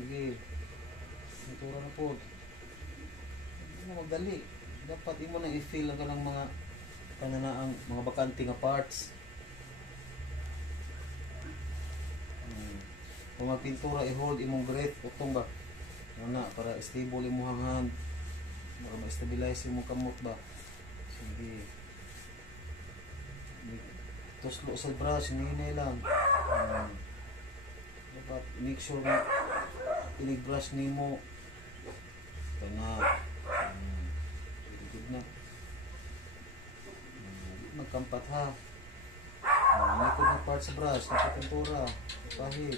Sige. Pintura na po. Hindi na magdali. Dapat imo na i-fill ang kanang mga kananaang mga bakante nga parts. Kung magpintura, i-hold imong breath. Utong ba? Ano para stable imong hand. Para ma-stabilize imong kamot ba? Sige. Tuslo sa brush, hinay lang. Dapat make sure na inig-brush nimo. Kaya good na. Magkampat ha. Ikot ng part sa brush, napapintura, pahid.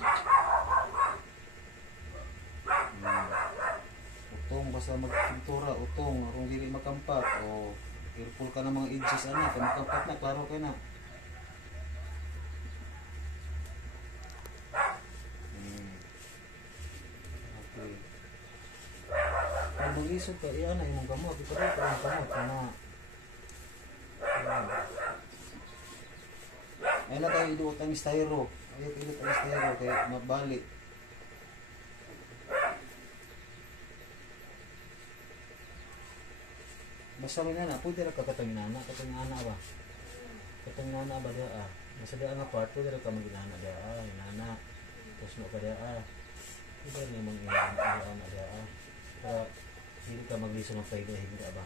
Utong, basta magpintura, utong, arong dili makampat. O, careful ka ng mga edges, ano, kaya makampat na, klaro kayo na. Okay. Kung mag-isog ka, iyan na, imong gamot, ipatay ka yung gamot, ano. Ay na tayo iduot ang styro. Ayaw iduot ang styro kaya mabalik. Basta mo na, pwede rin ka katanginana. Katanginana ba? Katanginana ba dia? Nasa dia nga part, pwede rin ka mag-inana dia. Inana. Tapos mo ka dia. Pwede rin mong inana dia. Pero hindi ka magliso ng pwede, hindi ba?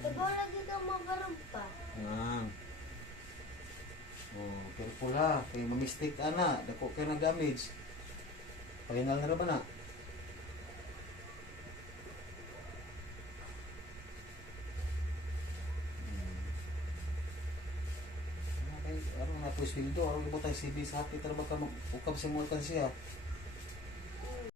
Ikaw lagi ka magarap pa. Oh, careful ha. Kaya ma-mistake ana. Dako kayo na damage. Final na ba na? Okay, ano na po sweldo. Ano ba tayo CB sa hati? Tara ba ka mag-ukap sa mga kansiya?